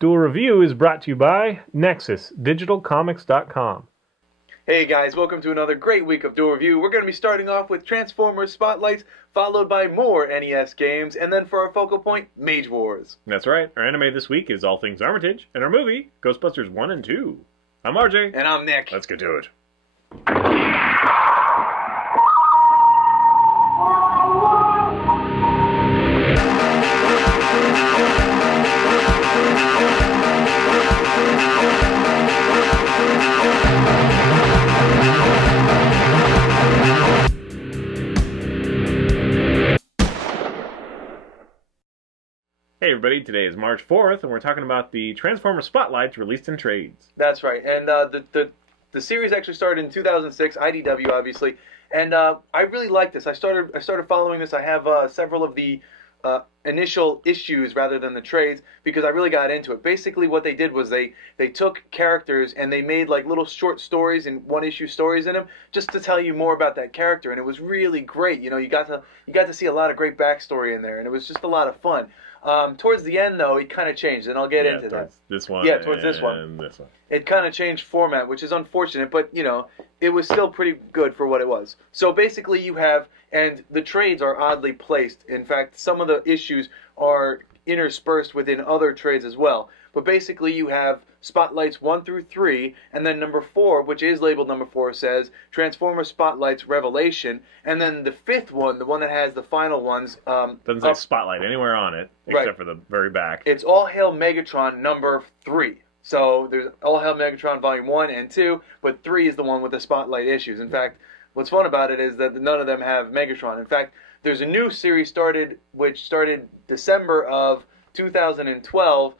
Duel Review is brought to you by NexusDigitalComics.com. Hey guys, welcome to another great week of Duel Review. We're going to be starting off with Transformers Spotlights, followed by more NES games, and then for our focal point, Mage Wars. That's right. Our anime this week is All Things Armitage, and our movie, Ghostbusters 1 and 2. I'm RJ. And I'm Nick. Let's get to it. Hey everybody, today is March 4th, and we're talking about the Transformers Spotlights released in trades. That's right, and the series actually started in 2006, IDW obviously, and I really like this. I started following this. I have several of the initial issues rather than the trades because I really got into it. Basically what they did was they took characters and they made like little short stories and one-issue stories in them just to tell you more about that character, and it was really great. You know, you got to see a lot of great backstory in there, and it was just a lot of fun. Towards the end, though, it kind of changed, and I'll get into that. This one. Yeah, towards this one. And this one. It kind of changed format, which is unfortunate, but, you know, it was still pretty good for what it was. So basically you have, and the trades are oddly placed. In fact, some of the issues are interspersed within other trades as well. But basically you have Spotlights 1 through 3, and then number 4, which is labeled number 4, says Transformers Spotlights Revelation, and then the 5th one, the one that has the final ones... doesn't say Spotlight anywhere on it, except for the very back. It's All Hail Megatron number 3. So there's All Hail Megatron Volume 1 and 2, but 3 is the one with the Spotlight issues. In fact, what's fun about it is that none of them have Megatron. In fact, there's a new series which started December of 2012,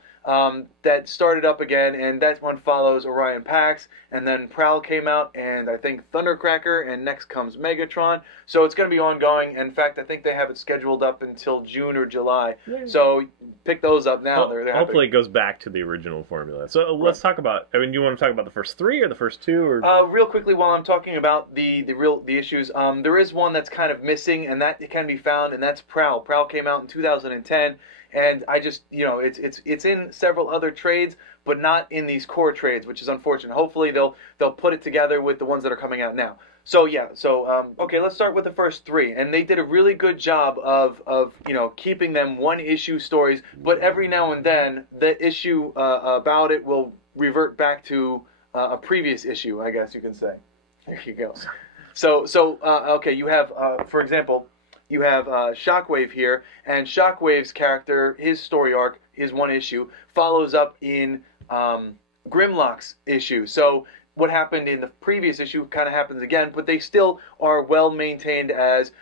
that started up again, and that one follows Orion Pax, and then Prowl came out, and I think Thundercracker, and next comes Megatron. So it's going to be ongoing. In fact, I think they have it scheduled up until June or July. Yeah. So pick those up now. Well, hopefully it goes back to the original formula. So let's talk about, I mean, do you want to talk about the first 3 or the first 2? Or? Real quickly, while I'm talking about the issues, there is one that's kind of missing, and that can be found, and that's Prowl. Prowl came out in 2010. And I just, you know, it's in several other trades, but not in these core trades, which is unfortunate. Hopefully they'll put it together with the ones that are coming out now. So yeah, okay, let's start with the first 3, and they did a really good job of you know, keeping them one-issue stories, but every now and then the issue about it will revert back to a previous issue, I guess you can say. There you go. Okay, you have, for example. You have Shockwave here, and Shockwave's character, his story arc, his one issue, follows up in Grimlock's issue. So what happened in the previous issue kind of happens again, but they still are well maintained as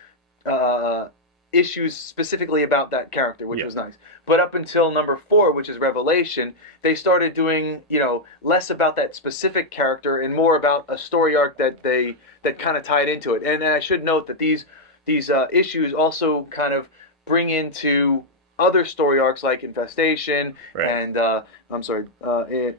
issues specifically about that character, which was nice. But up until number 4, which is Revelation, they started doing, you know, less about that specific character and more about a story arc that kind of tied into it. And I should note that these issues also kind of bring into other story arcs like Infestation and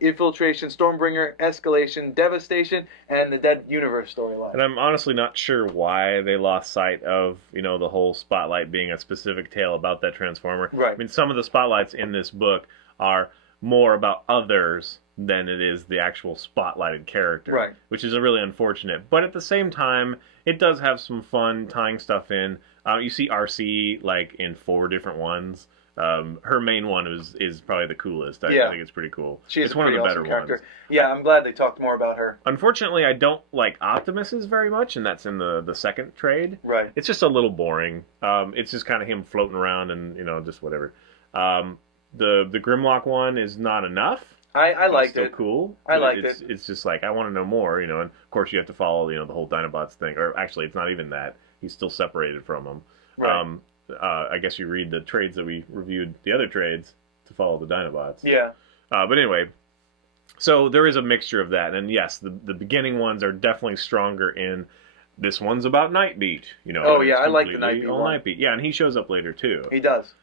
Infiltration, Stormbringer, Escalation, Devastation, and the Dead Universe storyline. And I'm honestly not sure why they lost sight of, you know, the whole Spotlight being a specific tale about that Transformer. Right. I mean, some of the Spotlights in this book are more about others than it is the actual spotlighted character, which is really unfortunate. But at the same time, it does have some fun tying stuff in. You see RC like in 4 different ones. Her main one is probably the coolest. I think it's pretty cool. It's one of the better ones. Yeah, I'm glad they talked more about her. Unfortunately, I don't like Optimus's very much, and that's in the second trade. Right. It's just a little boring. It's just kind of him floating around and, you know, just whatever. The Grimlock one is not enough. I liked it. It's still cool. I liked it. It's just like, I want to know more, you know, and of course you have to follow, you know, the whole Dinobots thing. Or actually, it's not even that. He's still separated from them. Right. I guess you read the trades that we reviewed, the other trades, to follow the Dinobots. Yeah. But anyway, so there is a mixture of that. And yes, the beginning ones are definitely stronger in, this one's about Nightbeat, you know. Oh, yeah, I like the Nightbeat one. Nightbeat. Yeah, and he shows up later, too. He does.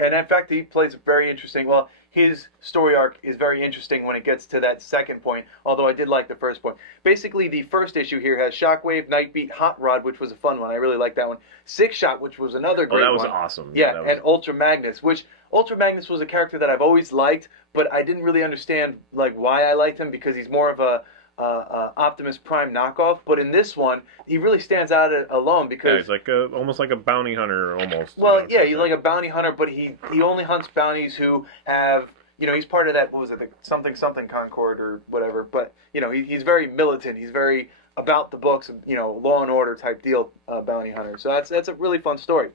And in fact, he plays very interesting. Well, his story arc is very interesting when it gets to that second point, although I did like the first point. Basically, the first issue here has Shockwave, Nightbeat, Hot Rod, which was a fun one. I really liked that one. Six Shot, which was another great one. Oh, that was awesome. Yeah, and Ultra Magnus, which Ultra Magnus was a character that I've always liked, but I didn't really understand like why I liked him, because he's more of a Optimus Prime knockoff. But in this one, he really stands out alone because he's like almost like a bounty hunter, almost. Well, yeah, he's like a bounty hunter, but he only hunts bounties who have, he's part of that, what was it, the something Concord or whatever. But he's very militant. He's very about the books, law and order type deal, bounty hunter. So that's a really fun story.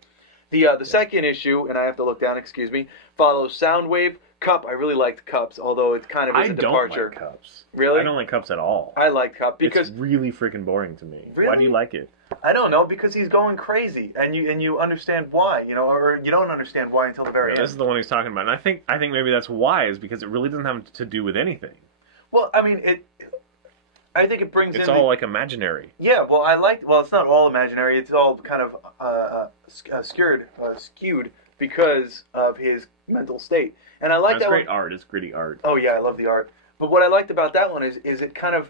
The second issue, and I have to look down, excuse me, follows Soundwave. Cup, I really liked Cups, although it's kind of a departure. I don't like Cups. Really? I don't like Cups at all. I like Cup because it's really freaking boring to me. Really? Why do you like it? I don't know, because he's going crazy, and you understand why, or you don't understand why until the very end. This is the one he's talking about, and I think maybe that's why, is because it really doesn't have to do with anything. Well, I mean, I think it brings It's all like imaginary. Yeah, well, it's not all imaginary. It's all kind of skewed because of his mental state. And I like that great art. It's gritty art. Oh yeah, I love the art. But what I liked about that one is it kind of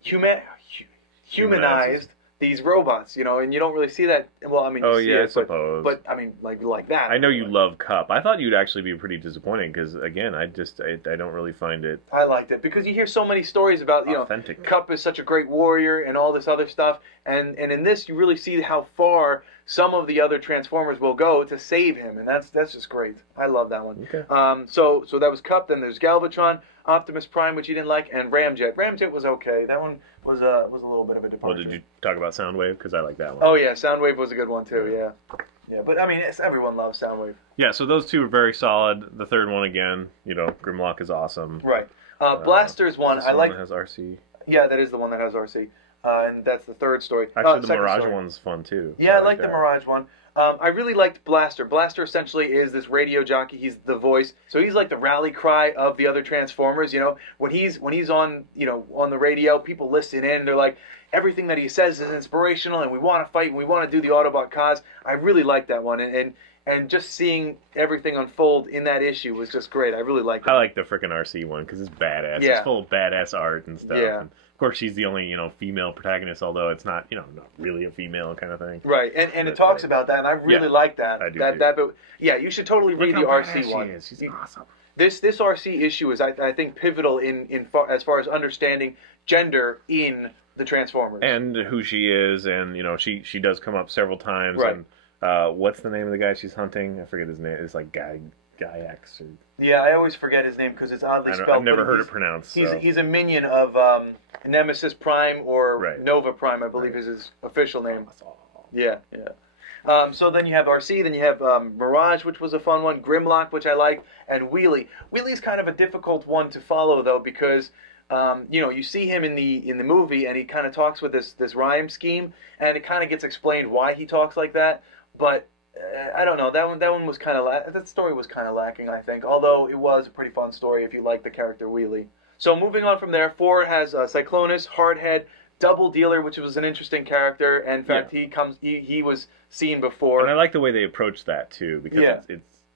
humanized these robots, and you don't really see that. Well, I mean, I suppose. But I mean, like that. I know you love Cup. I thought you'd actually be pretty disappointed because, again, I don't really find it. I liked it because you hear so many stories about authentic. Cup is such a great warrior and all this other stuff, and in this you really see how far some of the other Transformers will go to save him, and that's just great. I love that one. Okay. So that was Cup. Then there's Galvatron, Optimus Prime, which you didn't like, and Ramjet. Ramjet was okay. That one was a little bit of a departure. Well, did you talk about Soundwave? Because I like that one. Oh yeah, Soundwave was a good one too. Yeah. But I mean, everyone loves Soundwave. Yeah. So those two are very solid. The third one again, Grimlock is awesome. Right. Blaster's one. I like. One that has RC. Yeah, that is the one that has RC. And that's the third story. Actually, the Mirage one's fun too. Yeah, I like the Mirage one. I really liked Blaster. Blaster essentially is this radio jockey. He's the voice, so he's like the rally cry of the other Transformers. When he's on on the radio, people listen in. They're like, everything that he says is inspirational, and we want to fight, and we want to do the Autobot cause. I really liked that one, and just seeing everything unfold in that issue was just great. I really liked it. I like the frickin' RC one because it's badass. Yeah. It's full of badass art and stuff. Yeah. And of course, she's the only female protagonist, although it's not not really a female kind of thing. Right, and it talks about that, and I really like that. I do too. But yeah, you should totally read the RC one. She's awesome. This RC issue is I think pivotal as far as understanding gender in the Transformers and who she is, and she does come up several times. Right. And what's the name of the guy she's hunting? I forget his name. It's like Guy X or. Yeah, I always forget his name because it's oddly spelled. I've never heard it pronounced. He's a minion of Nemesis Prime or Nova Prime, I believe is his official name. Yeah. So then you have RC, then you have Mirage, which was a fun one, Grimlock, which I like, and Wheelie. Wheelie's kind of a difficult one to follow though because you see him in the movie and he kind of talks with this rhyme scheme, and it kind of gets explained why he talks like that, but. I don't know. That one was kind of that story was kind of lacking, I think. Although it was a pretty fun story if you like the character Wheelie. So moving on from there, 4 has Cyclonus, Hardhead, Double Dealer, which was an interesting character. And in fact, he was seen before. And I like the way they approach that too, because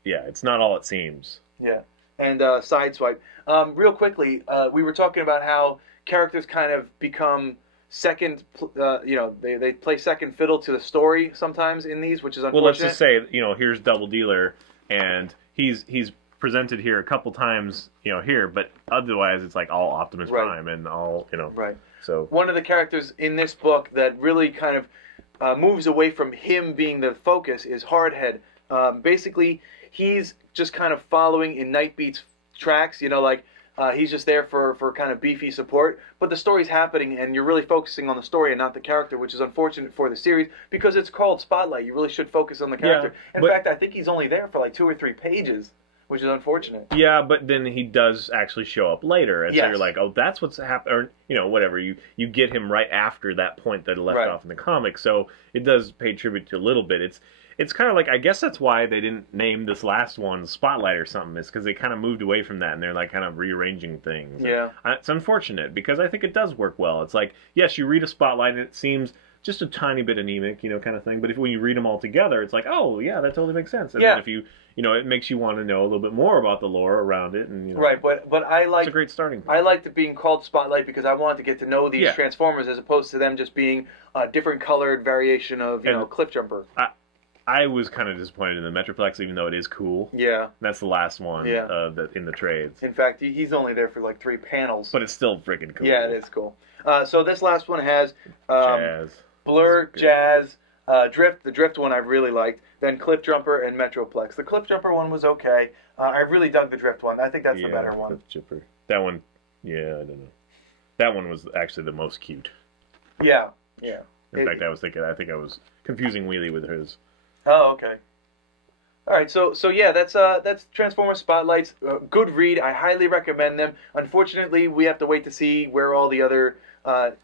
it's not all it seems. Yeah. And Sideswipe. Real quickly, we were talking about how characters kind of become second, they play second fiddle to the story sometimes in these, which is unfortunate. Well, let's just say, here's Double Dealer, and he's presented here a couple times, here, but otherwise it's like all Optimus Prime and all, Right. So one of the characters in this book that really kind of moves away from him being the focus is Hardhead. Basically, he's just kind of following in Nightbeat's tracks, he's just there for kind of beefy support, but the story's happening and you're really focusing on the story and not the character, which is unfortunate for the series because it's called Spotlight. You really should focus on the character. In fact, I think he's only there for like 2 or 3 pages, which is unfortunate. Yeah, but then he does actually show up later, and so you're like, oh, that's what's happened, or whatever. You get him right after that point that left off in the comic, so it does pay tribute to a little bit. It's kind of like, I guess that's why they didn't name this last one Spotlight or something, is because they kind of moved away from that, and they're like kind of rearranging things. Yeah. And it's unfortunate, because I think it does work well. It's like, yes, you read a Spotlight, and it seems just a tiny bit anemic, kind of thing. But when you read them all together, it's like, oh yeah, that totally makes sense. And then if it makes you want to know a little bit more about the lore around it, and right. But I like, it's a great starting point. I liked it being called Spotlight because I wanted to get to know these Transformers as opposed to them just being a different colored variation of Cliff Jumper. I was kind of disappointed in the Metroplex, even though it is cool. Yeah. That's the last one in the trades. In fact, he's only there for like 3 panels. But it's still freaking cool. Yeah, it is cool. So this last one has Jazz. Blur, Jazz, Drift. The Drift one I really liked. Then Cliff Jumper and Metroplex. The Cliff Jumper one was okay. I really dug the Drift one. I think that's the better one. Cliff Jumper. That one, I don't know. That one was actually the most cute. Yeah. In fact, I think I was confusing Wheelie with his. Oh, okay. All right, so yeah, that's Transformers Spotlights. Good read. I highly recommend them. Unfortunately, we have to wait to see where all the other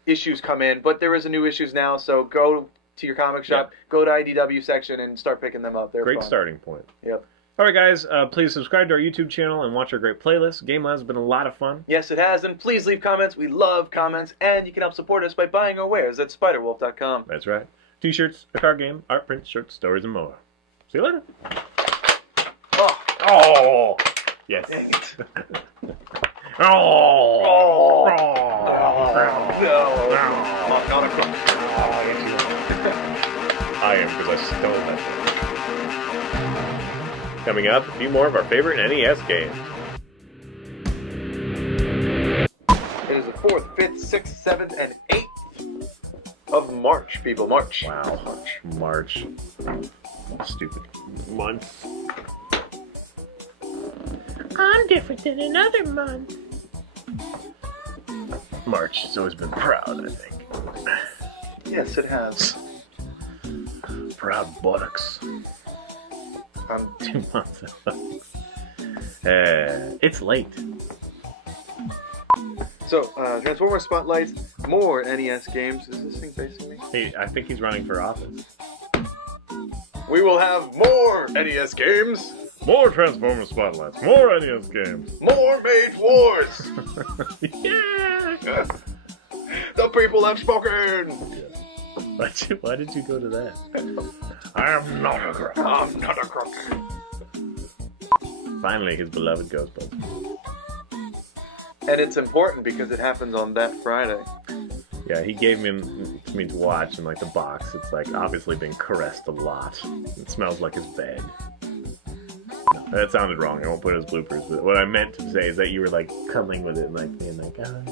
issues come in, but there is a new issues now. So go to your comic shop, go to IDW section, and start picking them up. They're great fun. Starting point. Yep. All right, guys, please subscribe to our YouTube channel and watch our great playlist. Game Lab's been a lot of fun. Yes, it has, and please leave comments. We love comments, and you can help support us by buying our wares at SpiderWolf.com. That's right. T-shirts, a card game, art prints, shirts, stories, and more. See you later. Oh! Yes. Dang it. Oh! Not a crook. I am, because I stole that. Coming up, a few more of our favorite NES games. It is the 4th, 5th, 6th, 7th, and 8th of March, people. March. Wow. March. Stupid month. I'm different than another month. March has always been proud, I think. Yes, it has. Proud buttocks. 2 months ago. It's late. So, Transformers Spotlights, more NES games. Is this thing facing me? Hey, I think he's running for office. We will have more NES games. More Transformers Spotlights. More NES games. More Mage Wars. Yeah! The people have spoken. Yeah. Why did you go to that? I am not a crook. I'm not a crook. Finally, his beloved Ghostbusters. And it's important because it happens on that Friday. Yeah, he gave me to me to watch in like the box. It's like obviously been caressed a lot. It smells like his bed. No, that sounded wrong. I won't put it as bloopers. But what I meant to say is that you were like cuddling with it and like being like, oh,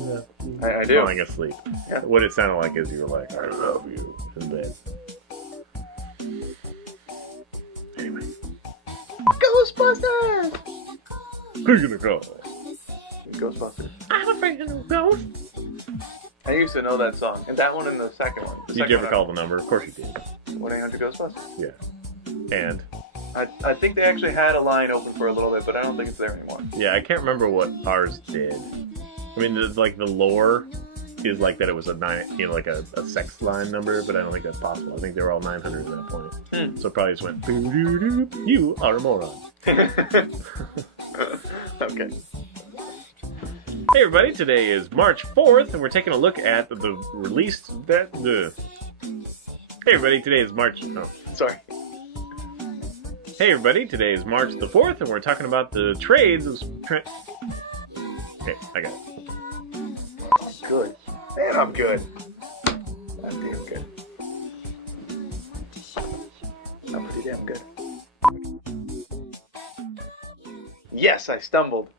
I do. Falling asleep. Yeah. What it sounded like is you were like, I love you in bed. Anyway. Ghostbusters! Speaking of God. Ghostbusters. I'm afraid of no ghosts. I used to know that song. And that one and the second one. Did you ever call the number? Of course you did. 1-800-GHOSTBUSTERS? Yeah. And? I think they actually had a line open for a little bit, but I don't think it's there anymore. Yeah, I can't remember what ours did. I mean, the lore is like that it was a like a sex line number, but I don't think that's possible. I think they were all 900 at that point. So it probably just went, you are a moron. Okay. Hey everybody, today is March 4th, and we're taking a look at the release that... Hey everybody, today is March... Oh, sorry. Hey everybody, today is March the 4th, and we're talking about the trades of... Okay, I got it. Good. Man, I'm good. I'm damn good. I'm pretty damn good. Yes, I stumbled.